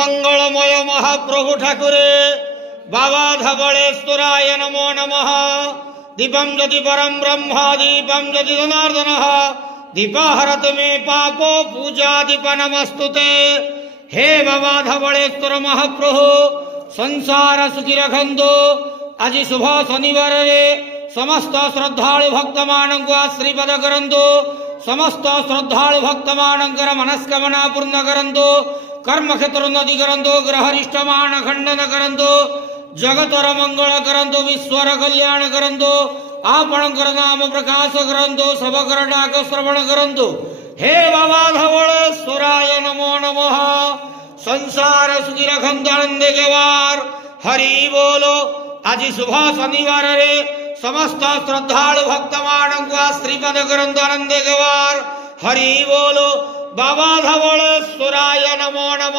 सर्वमंगलमय महाप्रभु ठाकुरे बाबा धवलेश्वराय नमो नमः। दीपं ज्योति परम ब्रह्म दीपं ज्योति जनार्दन दीपाहरत मे पापो पूजा दीप नमस्तुते। हे बाबा धवलेश्वर महाप्रभु संसार सुखी रखंतु। आज शुभ शनिवार समस्त श्रद्धालु भक्त मानक आशीर्वाद करंतु। समस्त श्रद्धालु भक्त मानकर मनस्कामना पूर्ण करंतु। कर्म क्षेत्र उन्नति करंतु। ग्रहरिष्टमान खंडन करंतु। जगतर मंगल करंतु। विश्वर कल्याण करंतु। आपणकर नाम प्रकाश करंतु। सबकर डाक श्रवण करंतु। हे बाबा धवलेश्वराय नमो नमः। संसार सुखी रखंतु आनंद केवार हरि बोलो। आज शुभ शनिवार रे समस्त श्रद्धालु भक्त मानक आशीर्वाद करंतु आनंद केवार हरि बोलो। बाबा धवलेश्वराय नमो नमः।